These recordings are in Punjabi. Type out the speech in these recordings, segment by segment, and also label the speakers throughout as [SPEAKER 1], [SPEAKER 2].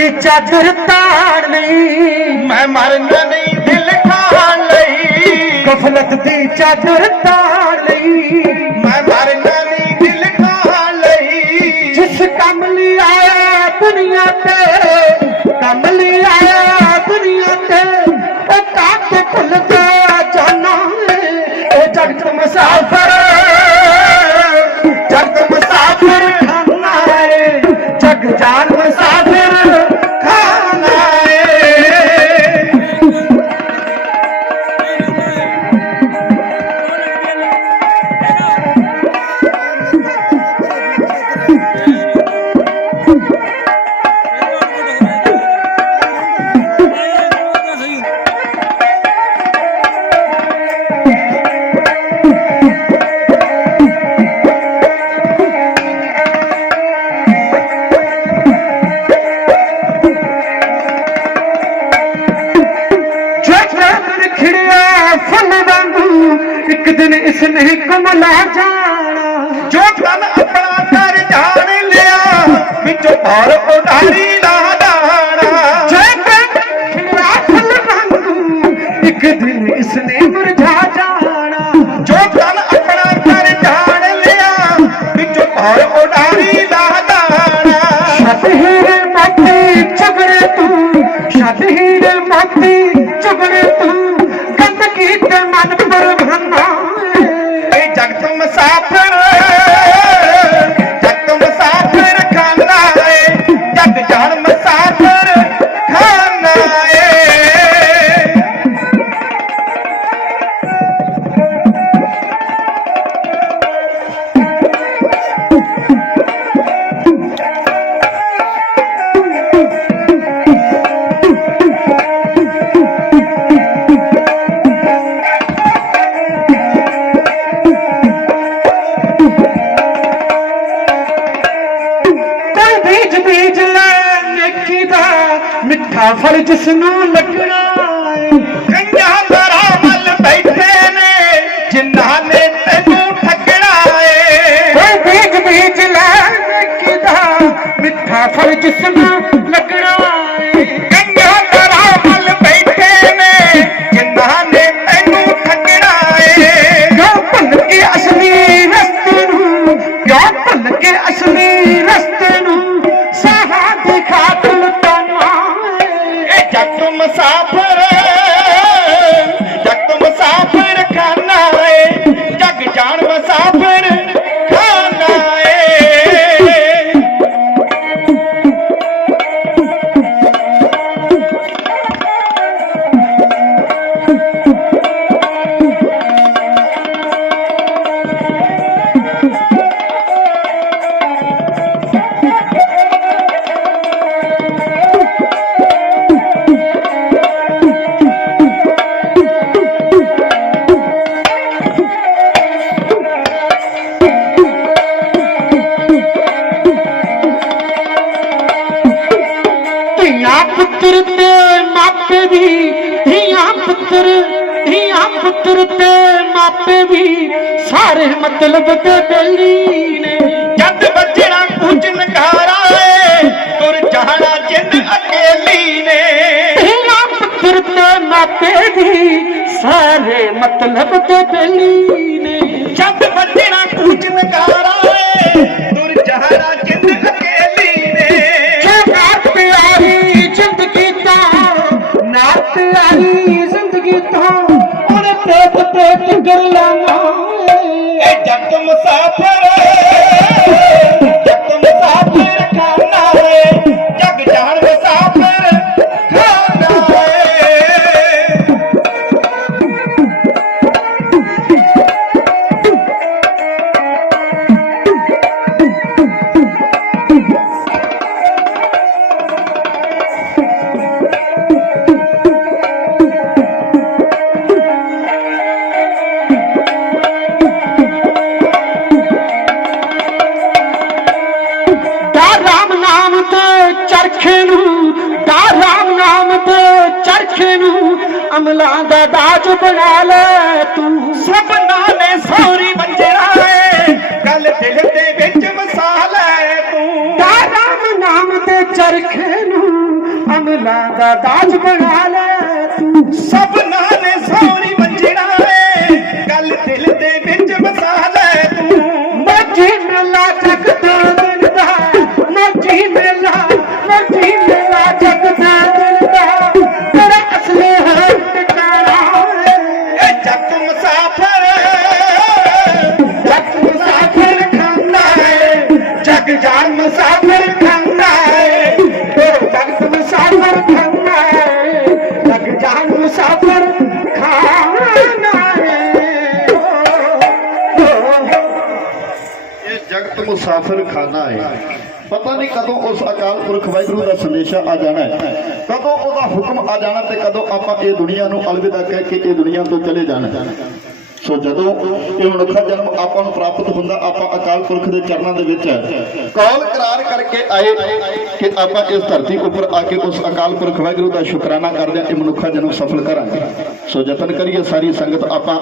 [SPEAKER 1] ਗਫਲਤ ਦੀ ਚਾਦਰ ਤਾੜ ਲਈ।
[SPEAKER 2] ਮੈਂ ਮਰਨਾ ਨਹੀਂ ਦਿਲ ਖਾਣ ਲਈ।
[SPEAKER 1] ਗਫਲਤ ਦੀ ਚਾਦਰ ਤਾੜ ਲਈ।
[SPEAKER 2] ਮੈਂ ਮਰਨਾ ਨਹੀਂ ਦਿਲ ਖਾਣ ਲਈ।
[SPEAKER 1] ਜਿਸ ਕੰਮ ਲਈ ਆਇਆ ਦੁਨੀਆ ਤੇ ਇੱਕ ਦਿਨ ਇਸ ਨੇ ਕਮਲਾ ਜਾਣਾ।
[SPEAKER 2] ਜੋ ਤਨ ਆਪਣਾ ਕਰ ਜਾਣ ਲਿਆ ਵਿੱਚੋਂ ਭਾਰ
[SPEAKER 1] ਮਿੱਠਾ ਨੂੰ ਲੱਗਣਾ ਮਾਪੇ ਵੀ ਸਾਰੇ ਮਤਲਬ ਦੇ ਬੇਲੀ ਨੇ।
[SPEAKER 2] ਜਦ ਬੱਜਣਾ ਕੁਝ ਨਕਾਰਾ ਏ ਤੁਰ ਜਾਣਾ ਜਿੰਦ ਅਕੇਲੀ ਨੇ।
[SPEAKER 1] ਧੀਆਂ ਪੁੱਤਰ ਤੇ ਮਾਪੇ ਵੀ ਸਾਰੇ ਮਤਲਬ ਦੇ ਬੇਲੀ ਨੇ।
[SPEAKER 2] ਜਦ ਬੱਜਣਾ ਕੁਝ ਨਕਾਰਾ ਏ ਤੁਰ ਜਾਣਾ ਜਿੰਦ ਅਕੇਲੀ ਨੇ।
[SPEAKER 1] ਜੋ ਨਾਤ ਪਿਆਰੀ ਜ਼ਿੰਦਗੀ ਤੋਂ ਨਾਤ ਪਿਆਰੀ ਤੇ ਚਰਖੇ ਨੂੰ ਅਮਲਾਂ ਦਾ ਦਾਜ ਬਣਾ ਲੈ ਤੂੰ।
[SPEAKER 2] ਸਭਨਾ ਨੇ ਸੌਰੀ ਬੰਜਣਾ ਏ ਗੱਲ ਦਿਲ ਦੇ ਵਿੱਚ ਵਸਾ ਲੈ ਤੂੰ।
[SPEAKER 1] ਰਾਮ ਨਾਮ ਤੇ ਚਰਖੇ ਨੂੰ ਦਿਲਾਂ ਦਾ ਦਾਜ ਬਣਾ ਲੈ ਤੂੰ।
[SPEAKER 2] ਸਭਨਾਂ ਨੇ ਸੌਰੀ
[SPEAKER 1] ਜਗਤ
[SPEAKER 3] ਖਾਨਾ ਹੈ। ਪਤਾ ਨਹੀਂ ਕਦੋਂ ਉਸ ਅਕਾਲ ਪੁਰਖ ਵਾਹਿਗੁਰੂ ਦਾ ਸੰਦੇਸ਼ਾ ਆ ਜਾਣਾ ਹੈ। ਕਦੋਂ ਉਹਦਾ ਹੁਕਮ ਆ ਜਾਣਾ ਤੇ ਕਦੋਂ ਆਪਾਂ ਇਹ ਦੁਨੀਆ ਨੂੰ ਅਲਵਿਦਾ ਕਹਿ ਕੇ ਇਹ ਦੁਨੀਆ ਤੋਂ ਚਲੇ ਜਾਣਾ ਸੋ ਜਦੋਂ ਇਹ ਮਨੁੱਖਾ ਜਨਮ ਆਪਾਂ ਨੂੰ ਪ੍ਰਾਪਤ ਹੁੰਦਾ, ਆਪਾਂ ਅਕਾਲ ਪੁਰਖ ਦੇ ਚਰਨਾਂ ਦੇ ਵਿੱਚ ਕੌਲ ਇਕਰਾਰ ਕਰਕੇ ਆਏ ਕਿ ਆਪਾਂ ਇਸ ਧਰਤੀ ਉੱਪਰ ਆ ਕੇ ਉਸ ਅਕਾਲ ਪੁਰਖ ਵਾਹਿਗੁਰੂ ਦਾ ਸ਼ੁਕਰਾਨਾ ਕਰਦੇ ਹਾਂ ਇਹ ਮਨੁੱਖਾ ਜਨਮ ਸਫਲ ਕਰਾਂਗੇ। ਸੋ ਯਤਨ ਕਰੀਏ ਸਾਰੀ ਸੰਗਤ, ਆਪਾਂ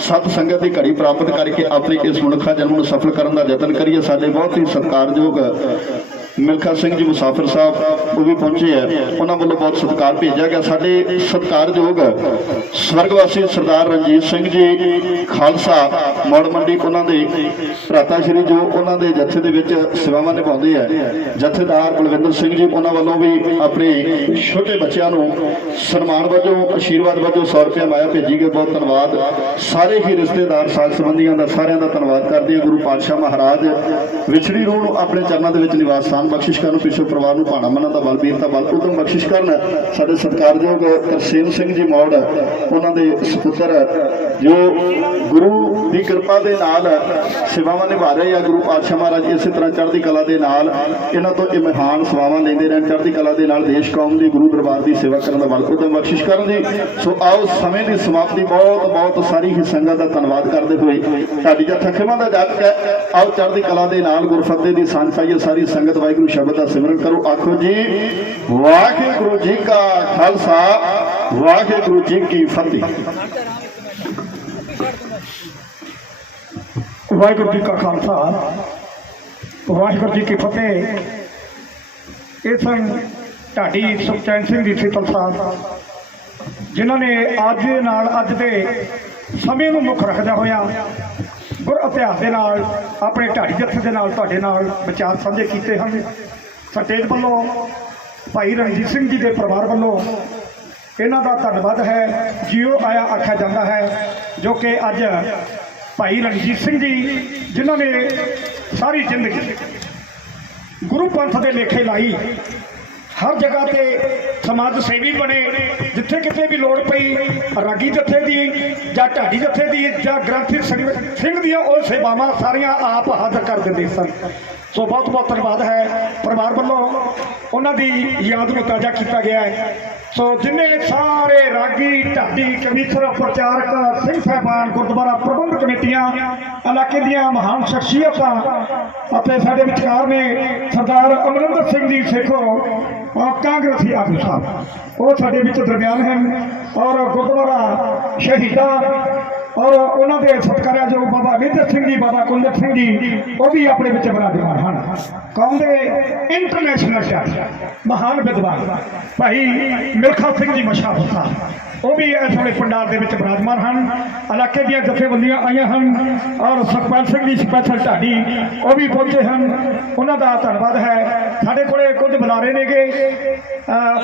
[SPEAKER 3] ਸਤ ਸੰਗਤ ਦੀ ਘੜੀ ਪ੍ਰਾਪਤ ਕਰਕੇ ਆਪਣੇ ਇਸ ਮਨੁੱਖਾ ਜਨਮ ਨੂੰ ਸਫਲ ਕਰਨ ਦਾ ਯਤਨ ਕਰੀਏ। ਸਾਡੇ ਬਹੁਤ ਹੀ ਸਤਿਕਾਰਯੋਗ ਮਿਲਖਾ ਸਿੰਘ ਜੀ, ਮੁਸਾਫਰ ਸਾਹਿਬ, ਉਹ ਵੀ ਪਹੁੰਚੇ ਆ। ਉਹਨਾਂ ਵੱਲੋਂ ਬਹੁਤ ਸਤਿਕਾਰ ਭੇਜਿਆ ਗਿਆ। ਸਾਡੇ ਸਤਿਕਾਰਯੋਗ ਸਵਰਗਵਾਸੀ ਸਰਦਾਰ ਰਣਜੀਤ ਸਿੰਘ ਜੀ, ਖਾਲਸਾ, ਮੌੜ ਮੰਡੀ, ਉਹਨਾਂ ਦੇ ਭਰਾਤਾ ਸ਼੍ਰੀ ਜੋ ਉਹਨਾਂ ਦੇ ਜਥੇ ਦੇ ਵਿੱਚ ਸੇਵਾਵਾਂ ਨਿਭਾਉਂਦੇ ਆ। ਜਥੇਦਾਰ ਬਲਵਿੰਦਰ ਸਿੰਘ ਜੀ, ਉਹਨਾਂ ਵੱਲੋਂ ਵੀ ਆਪਣੇ ਛੋਟੇ ਬੱਚਿਆਂ ਨੂੰ ਸਨਮਾਨ ਵਜੋਂ ਆਸ਼ੀਰਵਾਦ ਵਜੋਂ 100 ਰੁਪਏ ਮਾਇਆ ਭੇਜੀ ਗਏ ਬਹੁਤ ਧੰਨਵਾਦ। ਸਾਰੇ ਹੀ ਰਿਸ਼ਤੇਦਾਰ ਸਾਥ ਸੰਬੰਧੀਆਂ ਦਾ ਸਾਰਿਆਂ ਦਾ ਧੰਨਵਾਦ ਕਰਦੇ ਹਾਂ ਗੁਰੂ ਪਾਤਸ਼ਾਹ ਮਹਾਰਾਜ ਵਿਛੜੀ ਰੂਹ ਨੂੰ ਆਪਣੇ ਚਰਨਾਂ ਦੇ ਵਿੱਚ ਨਿਵਾਸ ਸਥਾਨ ਬਖਸ਼ਿਸ਼ ਕਰਨ ਪਿਛੋ ਪਰਿਵਾਰ ਨੂੰ ਭਾਣਾ ਮਨਾਂ ਦਾ ਬਲ ਬਲਬੀਰਤਾ ਬਲ ਉਦਮ ਬਖਸ਼ਿਸ਼ ਕਰਨ। ਸਾਡੇ ਸਤਿਕਾਰਯੋਗ ਤਰਸੇਮ ਸਿੰਘ ਜੀ ਮੌੜ, ਉਹਨਾਂ ਦੇ ਸੁਪੁੱਤਰ ਜੋ ਗੁਰੂ ਦੀ ਕਿਰਪਾ ਦੇ ਨਾਲ ਸੇਵਾਵਾਂ ਨਿਭਾ ਰਹੇ ਆ, ਗੁਰੂ ਪਾਤਸ਼ਾਹ ਮਹਾਰਾਜ ਇਸੇ ਤਰ੍ਹਾਂ ਚੜ੍ਹਦੀ ਕਲਾ ਦੇ ਨਾਲ, ਇਹਨਾਂ ਤੋਂ ਇਹ ਮਹਾਨ ਸੇਵਾਵਾਂ ਲੈਂਦੇ ਰਹਿਣ, ਚੜ੍ਹਦੀ ਕਲਾ ਦੇ ਨਾਲ ਦੇਸ਼ ਕੌਮ ਦੀ ਗੁਰੂ ਦਰਬਾਰ ਦੀ ਸੇਵਾ ਕਰਨ ਦਾ ਬਲ ਉਦਮ ਬਖਸ਼ਿਸ਼ ਕਰਨ ਜੀ ਸੋ ਆਓ, ਸਮੇਂ ਦੀ ਸਮਾਪਤੀ ਬਹੁਤ ਬਹੁਤ ਸਾਰੀ ਹੀ ਸੰਗਤ ਦਾ ਧੰਨਵਾਦ ਕਰਦੇ ਹੋਏ ਸਾਡੀ ਜਥਾ ਖਿਮਾ ਦਾ ਜਾਤਕ ਹੈ। ਆਓ, ਚੜ੍ਹਦੀ ਕਲਾ ਦੇ ਨਾਲ ਗੁਰਫਤਿਹ ਦੀ ਸਾਂਝ ਪਾਈਏ, ਸਾਰੀ ਸੰਗਤ ਵਾਹਿਗੁਰੂ ਸ਼ਬਦ ਦਾ ਸਿਮਰਨ ਕਰੋ। ਆਖੋ ਜੀ, ਵਾਹਿਗੁਰੂ ਜੀ ਕਾ ਖਾਲਸਾ, ਵਾਹਿਗੁਰੂ ਜੀ ਕੀ ਫਤਿਹ।
[SPEAKER 4] ਵਾਹਿਗੁਰੂ ਜੀ ਕਾ ਖਾਲਸਾ, ਵਾਹਿਗੁਰੂ ਜੀ ਕੀ ਫਤਿਹ। ਇਹ ਸਨ ਢਾਡੀ ਸੁਖਚੈਨ ਸਿੰਘ ਜੀ ਸੀਤਲ ਸਾਹਿਬ, ਜਿਨ੍ਹਾਂ ਨੇ ਅੱਜ ਦੇ ਨਾਲ ਅੱਜ ਦੇ ਸਮੇਂ ਨੂੰ ਮੁੱਖ ਰੱਖਦਿਆਂ ਹੋਇਆ ਗੁਰ ਇਤਿਹਾਸ ਦੇ ਨਾਲ, ਆਪਣੇ ਢਾਡੀ ਜੱਥੇ ਦੇ ਨਾਲ ਤੁਹਾਡੇ ਨਾਲ ਵਿਚਾਰ ਸਾਂਝੇ ਕੀਤੇ ਹਨ। ਸਟੇਜ ਵੱਲੋਂ ਭਾਈ ਰਣਜੀਤ ਸਿੰਘ ਜੀ ਦੇ ਪਰਿਵਾਰ ਵੱਲੋਂ ਇਹਨਾਂ ਦਾ ਧੰਨਵਾਦ ਹੈ। ਜਿਉ ਆਇਆ ਆਖਿਆ ਜਾਂਦਾ ਹੈ, ਜੋ ਕਿ ਅੱਜ ਭਾਈ ਰਣਜੀਤ ਸਿੰਘ ਜੀ, ਜਿਨ੍ਹਾਂ ਨੇ ਸਾਰੀ ਜ਼ਿੰਦਗੀ ਗੁਰੂ ਪੰਥ ਦੇ ਲੇਖੇ ਲਾਈ ਹਰ ਜਗ੍ਹਾ ਤੇ ਸਮਾਜ ਸੇਵੀ ਬਣੇ, ਜਿੱਥੇ ਕਿਤੇ ਵੀ ਲੋੜ ਪਈ, ਰਾਗੀ ਜਥੇ ਦੀ ਜਾਂ ਢਾਡੀ ਜਥੇ ਦੀ ਜਾਂ ਗ੍ਰੰਥੀ ਸਿੰਘ ਦੀਆਂ ਉਹ ਸੇਵਾਵਾਂ ਸਾਰੀਆਂ ਆਪ ਹਾਜ਼ਰ ਕਰ ਦਿੰਦੇ ਸਨ। ਸੋ ਬਹੁਤ ਬਹੁਤ ਧੰਨਵਾਦ ਹੈ ਪਰਿਵਾਰ ਵੱਲੋਂ। ਉਹਨਾਂ ਦੀ ਯਾਦ ਨੂੰ ਤਾਜ਼ਾ ਕੀਤਾ ਗਿਆ ਹੈ। ਸੋ ਜਿੰਨੇ ਸਾਰੇ ਰਾਗੀ, ਢਾਡੀ ਕਮਿਸ਼ਨਰ ਪ੍ਰਚਾਰਕ, ਸਿੰਘ ਸਾਹਿਬਾਨ, ਗੁਰਦੁਆਰਾ ਪ੍ਰਬੰਧਕ ਕਮੇਟੀਆਂ, ਇਲਾਕੇ ਦੀਆਂ ਮਹਾਨ ਸ਼ਖਸੀਅਤਾਂ ਅਤੇ ਸਾਡੇ ਵਿਚਕਾਰ ਨੇ ਸਰਦਾਰ ਅਮਰਿੰਦਰ ਸਿੰਘ ਜੀ ਸੇਖੋ ਔਰ ਕਾਂਗਰਸੀ ਆਗੂ ਸਾਹਿਬ ਉਹ ਸਾਡੇ ਵਿੱਚ ਦਰਮਿਆਨ ਹਨ ਔਰ ਗੁਰਦੁਆਰਾ ਸ਼ਹੀਦਾਂ ਔਰ ਉਹਨਾਂ ਦੇ ਸਤਿਕਾਰਯੋਗ ਬਾਬਾ ਨਿੱਧਰ ਸਿੰਘ ਜੀ, ਬਾਬਾ ਕੁਲਦੀਪ ਸਿੰਘ ਜੀ, ਉਹ ਵੀ ਆਪਣੇ ਵਿੱਚ ਵਿਰਾਜਮਾਨ ਹਨ। ਕਹਿੰਦੇ ਇੰਟਰਨੈਸ਼ਨਲ ਸ਼ਾਇਰ ਮਹਾਨ ਵਿਦਵਾਨ, ਭਾਈ ਮਿਲਖਾ ਸਿੰਘ ਜੀ ਮਸ਼ਾਹਰ ਸਾਹਿਬ ਉਹ ਵੀ ਇਸ ਵੇਲੇ ਪੰਡਾਲ ਦੇ ਵਿੱਚ ਬਰਾਜਮਾਨ ਹਨ। ਇਲਾਕੇ ਦੀਆਂ ਜਥੇਬੰਦੀਆਂ ਆਈਆਂ ਹਨ ਔਰ ਸੁਖਪਾਲ ਸਿੰਘ ਜੀ ਸਪੈਸ਼ਲ ਢਾਡੀ, ਉਹ ਵੀ ਪਹੁੰਚੇ ਹਨ। ਉਹਨਾਂ ਦਾ ਧੰਨਵਾਦ ਹੈ। ਸਾਡੇ ਕੋਲੇ ਕੁਝ ਬੁਲਾਰੇ ਨੇਗੇ।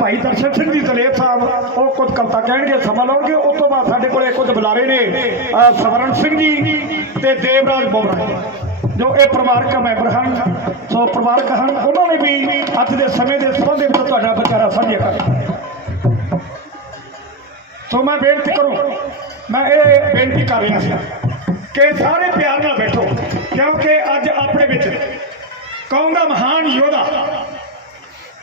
[SPEAKER 4] ਭਾਈ ਦਰਸ਼ਨ ਸਿੰਘ ਜੀ ਦਲੇਰ ਸਾਹਿਬ, ਉਹ ਕੁਝ ਕਵਿਤਾ ਕਹਿਣਗੇ, ਸਮਾਂ ਲਾਉਣਗੇ। ਉਸ ਤੋਂ ਬਾਅਦ ਸਾਡੇ ਕੋਲੇ ਕੁਝ ਬੁਲਾਰੇ ਨੇ ਸਵਰਨ ਸਿੰਘ ਜੀ ਤੇ ਦੇਵਰਾਜ ਬੋਬਰਾ ਜੋ ਇਹ ਪਰਿਵਾਰਕ ਮੈਂਬਰ ਹਨ। ਸੋ ਪਰਿਵਾਰਕ ਹਨ। ਉਹਨਾਂ ਨੇ ਵੀ ਅੱਜ ਦੇ ਸਮੇਂ ਦੇ ਸੰਬੰਧ ਵਿੱਚ ਤੁਹਾਡਾ ਵਿਚਾਰਾ ਸਾਂਝਾ ਕਰਨਾ ਸੋ ਮੈਂ ਬੇਨਤੀ ਕਰੂੰ, ਮੈਂ ਇਹ ਬੇਨਤੀ ਕਰ ਰਿਹਾ ਸੀ ਕਿ ਸਾਰੇ ਪਿਆਰ ਨਾਲ ਬੈਠੋ, ਕਿਉਂਕਿ ਅੱਜ ਆਪਣੇ ਵਿੱਚ ਕੌਮ ਦਾ ਮਹਾਨ ਯੋਧਾ,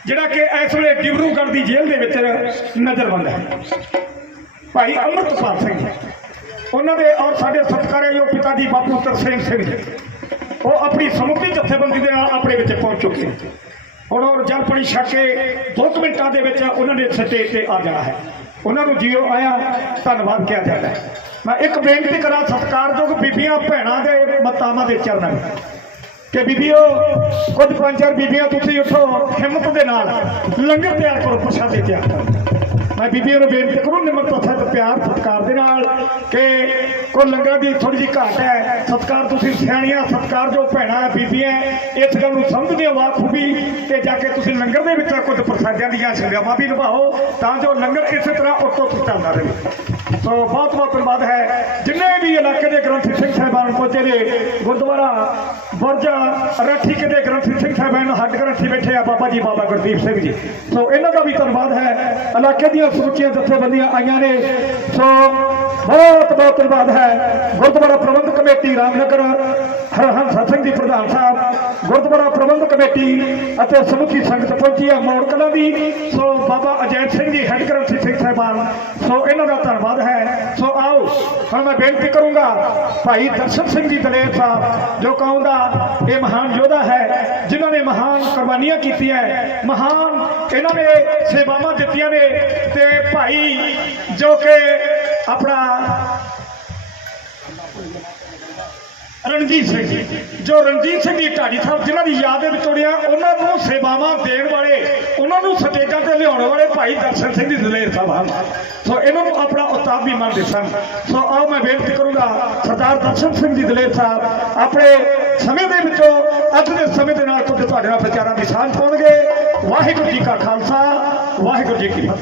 [SPEAKER 4] ਜਿਹੜਾ ਕਿ ਇਸ ਵੇਲੇ ਡਿਬਰੂਗੜ੍ਹ ਦੀ ਜੇਲ੍ਹ ਦੇ ਵਿੱਚ ਨਜ਼ਰਬੰਦ ਹੈ। ਭਾਈ ਅੰਮ੍ਰਿਤਪਾਲ ਸਿੰਘ ਉਹਨਾਂ ਦੇ ਔਰ ਸਾਡੇ ਸਤਿਕਾਰਯੋਗ ਪਿਤਾ ਜੀ ਬਾਪੂ ਤਰਸੇਮ ਸਿੰਘ ਉਹ ਆਪਣੀ ਸਮੁੱਚੀ ਜਥੇਬੰਦੀ ਦੇ ਨਾਲ ਆਪਣੇ ਵਿੱਚ ਪਹੁੰਚ ਚੁੱਕੇ ਹੁਣ ਉਹ ਜਲਪਣੀ ਛੱਕ ਕੇ ਦੋ ਕੁ ਮਿੰਟਾਂ ਦੇ ਵਿੱਚ ਉਹਨਾਂ ਨੇ ਸਟੇਜ ਤੇ ਆ ਜਾਣਾ ਹੈ। ਉਹਨਾਂ ਨੂੰ ਜੀਓ ਆਇਆ, ਧੰਨਵਾਦ ਕਿਹਾ ਜਾਂਦਾ ਮੈਂ ਇੱਕ ਬੇਨਤੀ ਕਰਾਂ, ਸਤਿਕਾਰਯੋਗ ਬੀਬੀਆਂ, ਭੈਣਾਂ ਦੇ ਮਤਾਵਾਂ ਦੇ ਚਰਨਾਂ ਵਿੱਚ। ਕਿ ਬੀਬੀਓ ਕੁਝ ਪੰਜ ਚਾਰ ਬੀਬੀਆਂ, ਤੁਸੀਂ ਉੱਠੋ, ਹਿੰਮਤ ਦੇ ਨਾਲ ਲੰਗਰ ਤਿਆਰ ਕਰੋ, ਪ੍ਰਸ਼ਾਦੇ ਤਿਆਰ ਕਰੋ। ਮੈਂ ਬੀਬੀਆਂ ਨੂੰ ਬੇਨਤੀ ਕਰੂੰ, ਨਿਮਰਤਾ ਪੱਥਰ ਪਿਆਰ ਸਤਿਕਾਰ ਦੇ ਨਾਲ ਕਿ ਕੋ ਲੰਗਰ ਦੀ ਥੋੜੀ ਜਿਹੀ ਘਾਟ ਹੈ। ਸਤਿਕਾਰ ਤੁਸੀਂ ਸਿਆਣੀਆਂ, ਸਤਿਕਾਰ ਜੋ ਭੈਣਾਂ ਬੀਬੀਆਂ ਇਸ ਗੱਲ ਨੂੰ ਸਮਝਦੇ ਹੋ ਖੂਬੀ ਤੇ ਜਾ ਕੇ ਤੁਸੀਂ ਲੰਗਰ ਦੇ ਵਿੱਚ ਕੁਝ ਪ੍ਰਸਾਦਿਆਂ ਦੀਆਂ ਸੇਵਾਵਾਂ ਵੀ ਨਿਭਾਓ ਤਾਂ ਜੋ ਲੰਗਰ ਇਸੇ ਤਰ੍ਹਾਂ ਉੱਤੋਂ ਚੱਲਦਾ ਰਹੇ। ਸੋ ਬਹੁਤ ਬਹੁਤ ਧੰਨਵਾਦ ਹੈ। ਜਿੰਨੇ ਵੀ ਇਲਾਕੇ ਦੇ ਗ੍ਰੰਥੀ ਸਿੰਘ ਸਾਹਿਬਾਨ ਪਹੁੰਚੇ ਨੇ, ਗੁਰਦੁਆਰਾ ਬੁਰਜਾ, ਰੱਠੀ ਦੇ ਗ੍ਰੰਥੀ ਸਿੰਘ ਸਾਹਿਬਾਨ, ਹੱਡ ਗ੍ਰੰਥੀ ਬੈਠੇ ਆ ਬਾਬਾ ਜੀ, ਬਾਬਾ ਗੁਰਦੀਪ ਸਿੰਘ ਜੀ। ਸੋ ਇਹਨਾਂ ਦਾ ਵੀ ਧੰਨਵਾਦ ਹੈ। ਇਲਾਕੇ ਦੀਆਂ ਸਮੁੱਚੀਆਂ ਜਥੇਬੰਦੀਆਂ ਆਈਆਂ ਨੇ। ਸੋ ਬਹੁਤ ਬਹੁਤ ਧੰਨਵਾਦ ਹੈ। ਗੁਰਦੁਆਰਾ ਪ੍ਰਬੰਧਕ ਕਮੇਟੀ ਰਾਮਨਗਰ, ਹਰਹੰਸ ਸਿੰਘ ਜੀ, ਪ੍ਰਧਾਨ ਸਾਹਿਬ। ਗੁਰਦੁਆਰਾ ਪ੍ਰਬੰਧਕ ਕਮੇਟੀ ਅਤੇ ਸਮੁੱਚੀ ਸੰਗਤ ਪਹੁੰਚੀ ਹੈ ਮੌੜ ਦੀ। ਸੋ ਬਾਬਾ ਅਜੈਤ ਸਿੰਘ ਜੀ ਹੈੱਡ ਗ੍ਰੰਥੀ ਸਿੰਘ ਸੋ ਇਹਨਾਂ ਦਾ ਧੰਨਵਾਦ ਹੈ। ਸੋ ਆਓ, ਹੁਣ ਮੈਂ ਬੇਨਤੀ ਕਰੂੰਗਾ ਭਾਈ ਦਰਸ਼ਨ ਸਿੰਘ ਜੀ ਦਲੇਰ ਸਾਹਿਬ, ਜੋ ਕੌਮ ਦਾ ਇਹ ਮਹਾਨ ਯੋਧਾ ਹੈ, ਜਿਨ੍ਹਾਂ ਨੇ ਮਹਾਨ ਕੁਰਬਾਨੀਆਂ ਕੀਤੀਆਂ ਮਹਾਨ ਇਹਨਾਂ ਨੇ ਸੇਵਾਵਾਂ ਦਿੱਤੀਆਂ ਨੇ ਤੇ ਭਾਈ ਜੋ ਕਿ ਆਪਣਾ ਰਣਜੀਤ ਸਿੰਘ ਜੀ। ਜੋ ਰਣਜੀਤ ਸਿੰਘ ਜੀ ਢਾਡੀ ਸਾਹਿਬ, ਜਿਨ੍ਹਾਂ ਦੀ ਯਾਦ ਦੇ ਵਿੱਚ ਤੋੜਿਆ, ਉਹਨਾਂ ਨੂੰ ਸੇਵਾਵਾਂ ਦੇਣ ਵਾਲੇ, ਉਹਨਾਂ ਨੂੰ ਸਟੇਜਾਂ ਤੇ ਲਿਆਉਣ ਵਾਲੇ ਭਾਈ ਦਰਸ਼ਨ ਸਿੰਘ ਜੀ ਦਲੇਰ ਸਾਹਿਬ ਹਨ। ਸੋ ਇਹਨਾਂ ਨੂੰ ਆਪਣਾ ਉਸਤਾਦ ਵੀ ਮੰਨਦੇ ਸਨ। ਸੋ ਆਓ ਮੈਂ ਬੇਨਤੀ ਕਰੂੰਗਾ, ਸਰਦਾਰ ਦਰਸ਼ਨ ਸਿੰਘ ਜੀ ਦਲੇਰ ਸਾਹਿਬ, ਆਪਣੇ ਸਮੇਂ ਦੇ ਵਿੱਚੋਂ, ਅੱਜ ਦੇ ਸਮੇਂ ਦੇ ਨਾਲ ਕੁਝ ਤੁਹਾਡੇ ਨਾਲ ਵਿਚਾਰਾਂ ਦੀ ਸਾਂਝ ਪਾਉਣਗੇ ਵਾਹਿਗੁਰੂ ਜੀ ਕਾ ਖਾਲਸਾ, ਵਾਹਿਗੁਰੂ ਜੀ ਕੀ